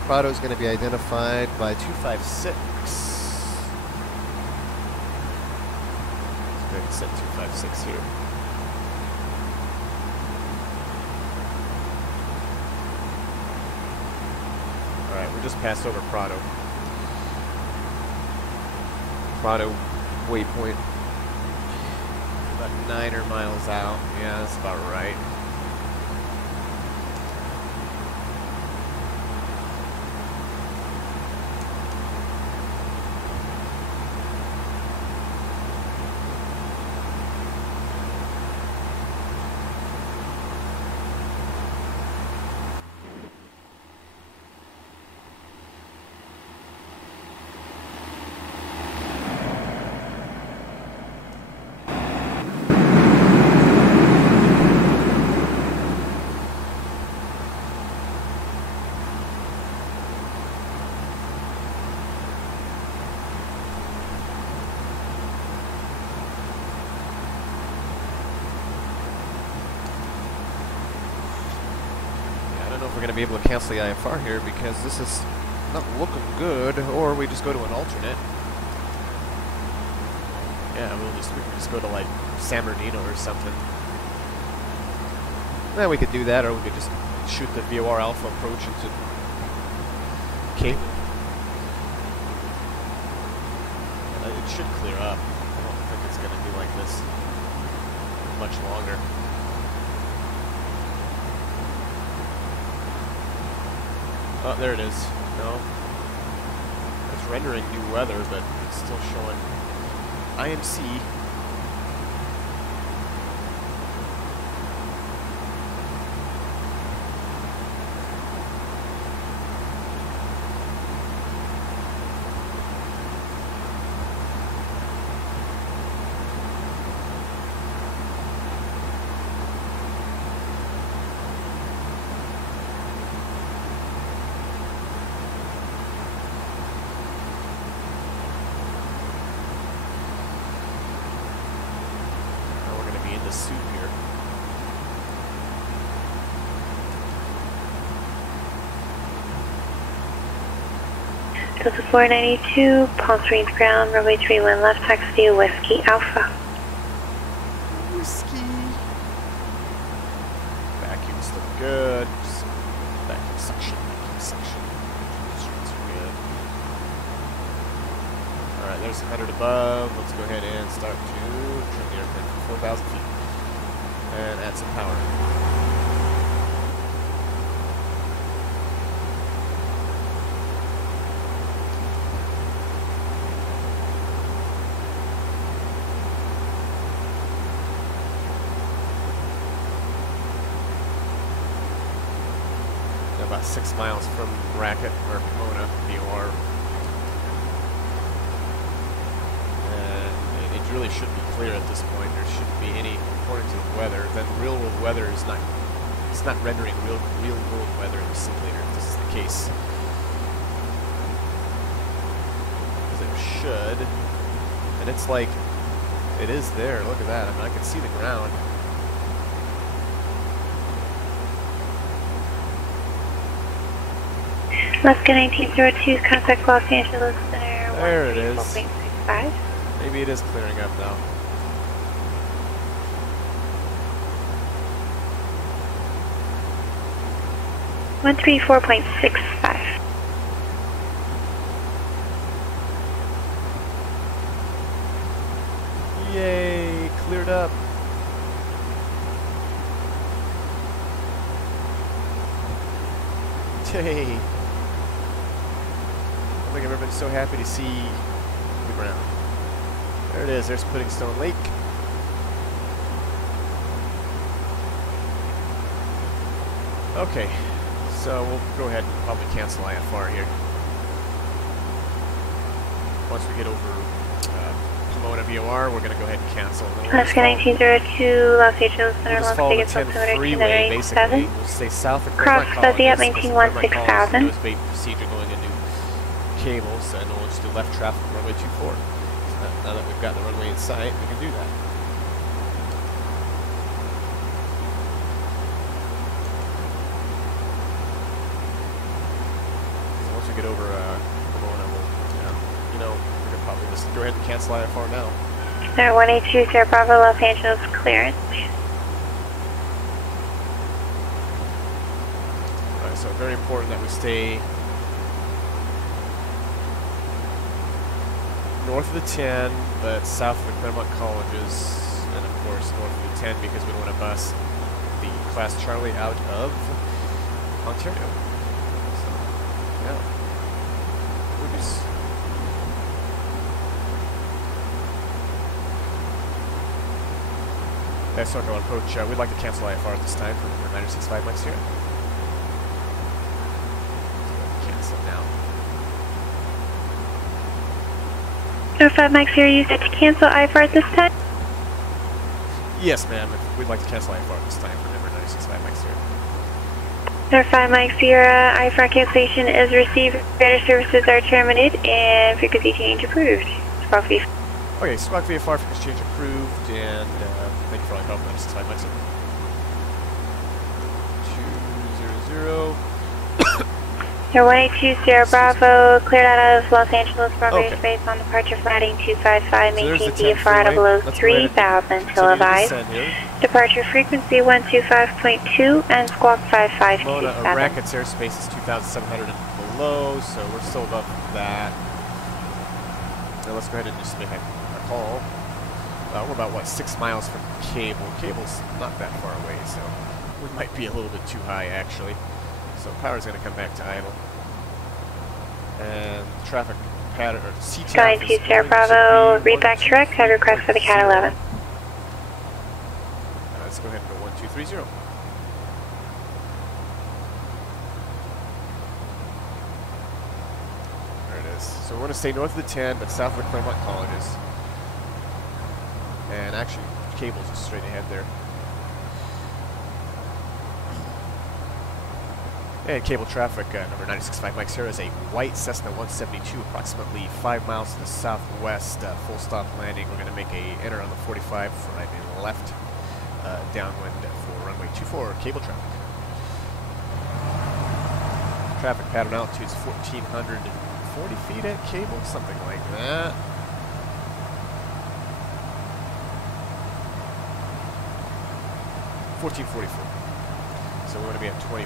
Prado is going to be identified by 256. Let's go ahead and set 256 here. Alright, we just passed over Prado. Prado waypoint. About 9 miles out. Yeah, that's about right. We're going to be able to cancel the IFR here because this is not looking good, or we just go to an alternate. Yeah, we can just go to like San Bernardino or something. Yeah, we could do that, or we could just shoot the VOR Alpha approach into Cape. It should clear up. I don't think it's going to be like this much longer. Oh, there it is. No. It's rendering new weather, but it's still showing IMC. The soup here. Delta 492, Palm Springs ground, runway 31 left, taxi Whiskey Alpha. Whiskey. Vacuums look good. Just vacuum suction, vacuum suction. Streets are good. Alright, there's 100 above. Let's go ahead and start to trim the airplane for 4,000 feet. And add some power. About 6 miles from Racket or Pomona, VOR. And it really should be clear at this point. There shouldn't be any, according to the weather. Then real world weather is not, it's not rendering real world weather in the simulator if this is the case. Because it should. And it's like, it is there. Look at that. I mean, I can see the ground. Alaska 1902, contact Los Angeles Center. There it is. 4.65. Maybe it is clearing up now. One 134.65. Yay, cleared up. Yay. I don't think I've ever been so happy to see the ground. There it is, there's Pudding Stone Lake. Okay, so we'll go ahead and probably cancel IFR here. Once we get over Pomona VOR, we're going to go ahead and cancel. Alaska 1902, Los Angeles Center, Las Vegas, the 10 freeway, basically. We'll stay south of Cross fuzzy at 1916,000. Nose bait procedure going into cables, and we'll just do left traffic runway 24. So now that we've got the runway in sight, we can do that. So once we get over Pomona, we'll, we can probably just go ahead and cancel IFR now. Center 182, Sierra Bravo, Los Angeles, clearance. Alright, so very important that we stay north of the 10, but south of the Claremont colleges, and of course north of the 10 because we don't want to bus the Class Charlie out of Ontario. So, yeah. Oops. That's Circle approach. We'd like to cancel IFR at this time for 965 Mike Sierra. Cancel now. 05 Mike Sierra, you said to cancel IFR at this time? Yes, ma'am. We'd like to cancel IFR at this time for number 965 Mike Sierra. 05 Mike Sierra, IFR cancellation is received. Better services are terminated and frequency change approved. Squawk VFR. Okay, Squawk VFR frequency change approved, and thank you for all your help. 965 Mike Sierra. 200. Air 1820 Bravo, cleared out of Los Angeles Broadway Okay. space on departure flighting 255, So there's maintain the 10 VFR freeway. below Let's go ahead 3000 and till continue to advised. descend here. Departure frequency 125.2 and squawk Mona 5527. Rackets airspace is 2,700 and below, so we're still above that. Now let's go ahead and just make a call. We're about, what, 6 miles from Cable. Cable's not that far away, so we might be a little bit too high, actually. So power's going to come back to idle. And traffic pattern, or CTAF Sky 20 Bravo, read back to Rex, have request for the Cat 11. Let's go ahead and go 1230. There it is. So we're going to stay north of the 10, but south of the Claremont Colleges. And actually, Cable's just straight ahead there. And cable traffic, number 965 Mike Sierra is a white Cessna 172, approximately 5 miles to the southwest, full stop landing. We're going to make a enter on the 45 for right and left, downwind for runway 24, cable traffic. Traffic pattern altitude is 1,440 feet at Cable, something like that. $14.44. So we're going to be at 24.44.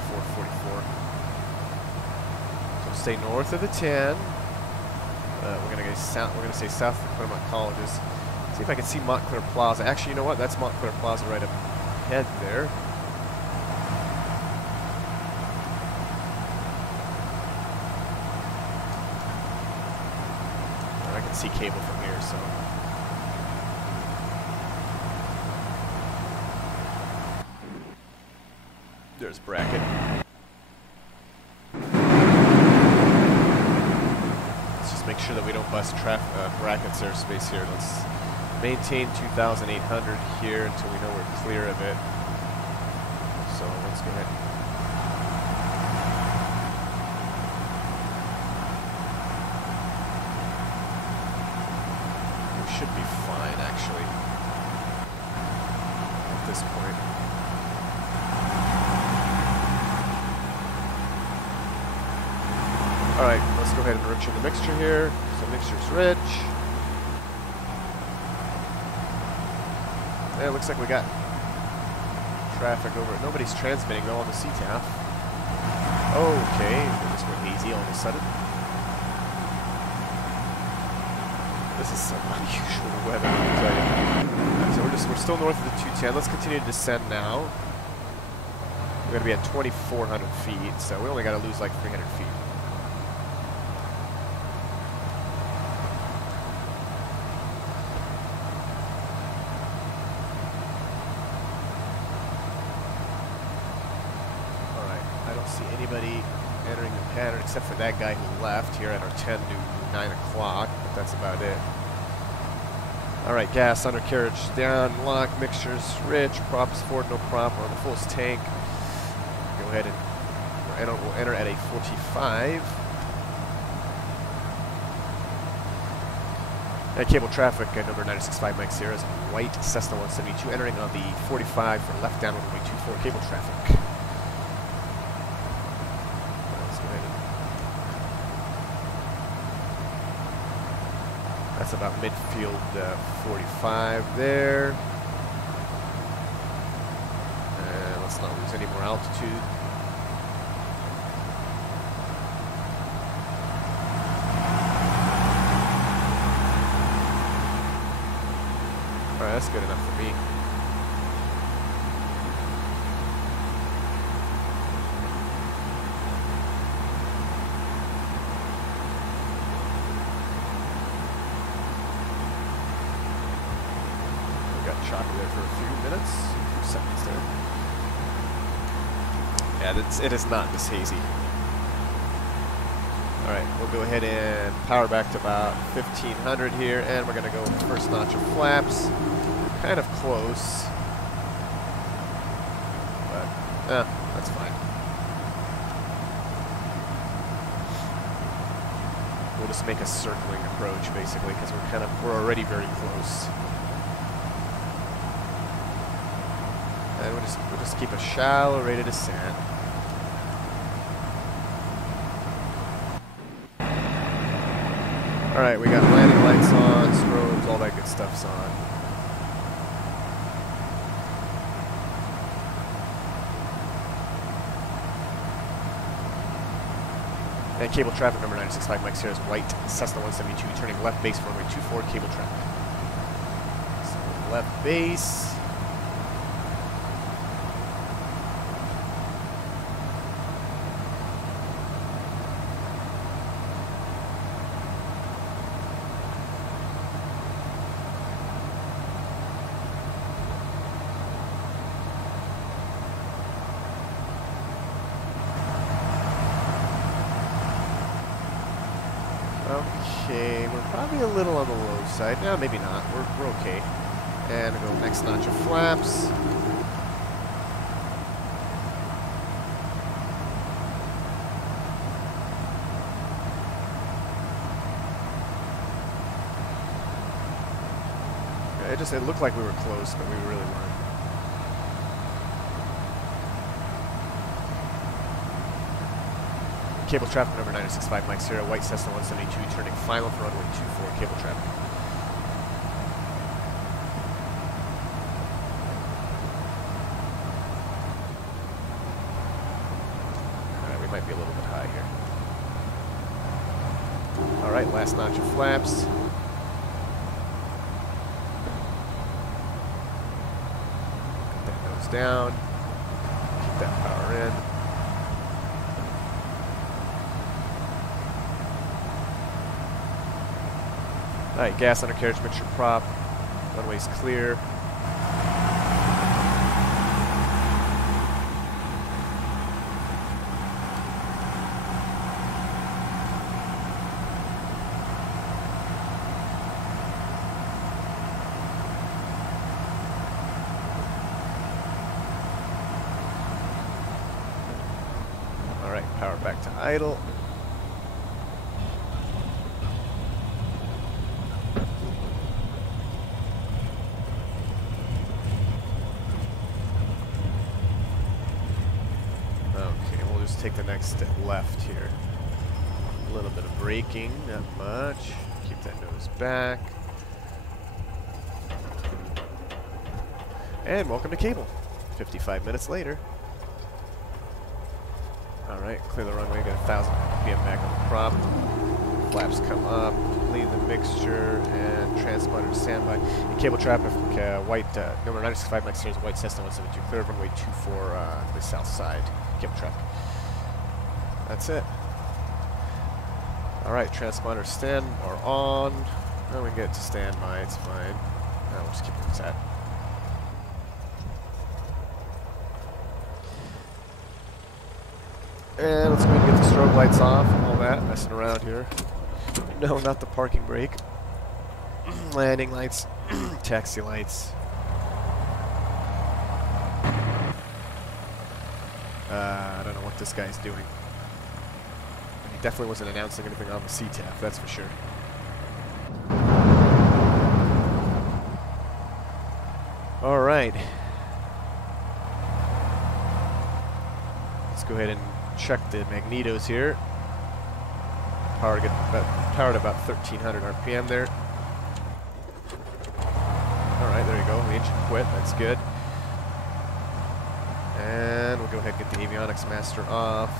So stay north of the 10. We're going to go south. We're going to stay south of the Claremont Colleges. See if I can see Montclair Plaza. Actually, you know what? That's Montclair Plaza right up ahead there. I can see Cable from here, so. There's Bracket. Let's just make sure that we don't bust Bracket's airspace here. Let's maintain 2,800 here until we know we're clear of it. So let's go ahead. We should be fine, actually, at this point. Alright, let's go ahead and enrich in the mixture here. So mixture's rich. Yeah, it looks like we got traffic over it. Nobody's transmitting though on the CTAF. Okay, it just went hazy all of a sudden. This is some unusual weather, I'll tell you. So we're still north of the 210. Let's continue to descend now. We're going to be at 2,400 feet, so we only got to lose like 300 feet. Anybody entering the pattern except for that guy who left here at our 10 to 9 o'clock, but that's about it. Alright, gas, undercarriage down, lock, mixtures rich, props forward, no prop, we're on the fullest tank. Go ahead and we'll enter at a 45. And cable traffic, number 965 Mike Sierra is white Cessna 172, entering on the 45 for left downwind runway 24, cable traffic. That's about midfield 45 there. And let's not lose any more altitude. Alright, that's good enough for me. Choppy there for a few minutes, a few seconds there. Yeah, it is not this hazy. Alright, we'll go ahead and power back to about 1,500 here, and we're going to go first notch of flaps. Kind of close. But, that's fine. We'll just make a circling approach, basically, because we're already very close. And we'll just keep a shallow rate of descent. Alright, we got landing lights on, strobes, all that good stuff's on. And cable traffic number 965 Mike Sierra is white, Cessna 172, turning left base for runway 24, cable traffic. So left base. Okay, we're probably a little on the low side. No, maybe not. We're okay. And we'll go next notch of flaps. Okay, it looked like we were close, but we really weren't. Cable traffic number 965 Mike Sierra, white Cessna 172, turning final for runway 24, cable traffic. Alright, we might be a little bit high here. Alright, last notch of flaps. Get that nose down. Keep that power in. Alright, gas undercarriage mixture prop. Runway's clear. Alright, power back to idle. Take the next step left here. A little bit of braking, not much. Keep that nose back. And welcome to cable. 55 minutes later. Alright, clear the runway, got 1,000 RPM back on the prop. Flaps come up, leave the mixture, and transponder to standby. And cable traffic, white, number 965 Mike Sierra, white Cessna 172, clear runway 24, the south side. Cable traffic. That's it. Alright, transponder stand or on. Now we can get it to standby, it's fine. Now we'll just keep it set. And let's go ahead and get the strobe lights off and all that, messing around here. No, not the parking brake. Landing lights, taxi lights. I don't know what this guy's doing. Definitely wasn't announcing anything on the CTAF, that's for sure. Alright. Let's go ahead and check the magnetos here. Powered at about 1,300 RPM there. Alright, there you go. The engine quit, that's good. And we'll go ahead and get the avionics master off.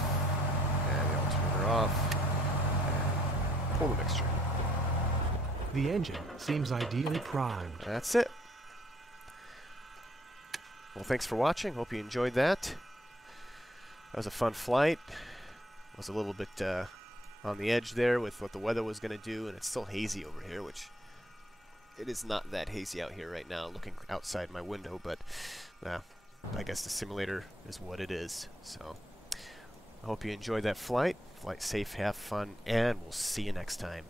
And the alternator off, and pull the mixture. The engine seems ideally primed. That's it. Well, thanks for watching. Hope you enjoyed that. That was a fun flight. Was a little bit on the edge there with what the weather was going to do, and it's still hazy over here, which it is not that hazy out here right now looking outside my window, but I guess the simulator is what it is. So I hope you enjoyed that flight. Flight safe, have fun, and we'll see you next time.